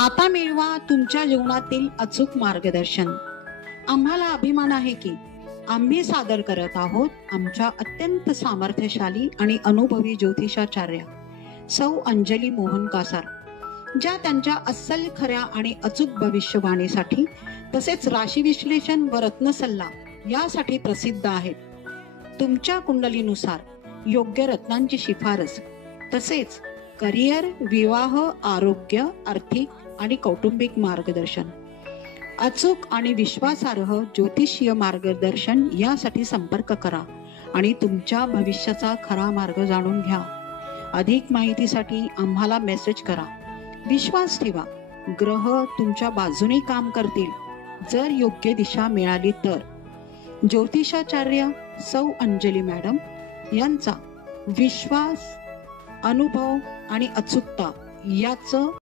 आता मिळवा तुमच्या जीवनातील अचूक मार्गदर्शन। आम्हाला अभिमान आहे की आम्ही सादर करत आहोत आमच्या अत्यंत सामर्थ्यशाली आणि अनुभवी ज्योतिषाचार्य सौ अंजली मोहन कासार, ज्या त्यांच्या अस्सल खऱ्या आणि अचूक भविष्यवाणीसाठी तसेच राशी विश्लेषण व रत्नसल्ला यासाठी प्रसिद्ध आहेत। तुमच्या कुंडलीनुसार योग्य रत्नांची शिफारस तसेच करिअर, विवाह, आरोग्य, आर्थिक आणि कौटुंबिक मार्गदर्शन, अचूक आणि विश्वासार्ह ज्योतिषीय मार्गदर्शन यासाठी संपर्क करा आणि तुमच्या भविष्याचा खरा मार्ग जाणून घ्या। अधिक माहितीसाठी आम्हाला मेसेज करा। विश्वास ठेवा, ग्रह तुमच्या बाजूने काम करतील जर योग्य दिशा मिळाली तर। ज्योतिषाचार्य सौ अंजली मॅडम यांचा विश्वास, अनुभव आणि अचूकता याचं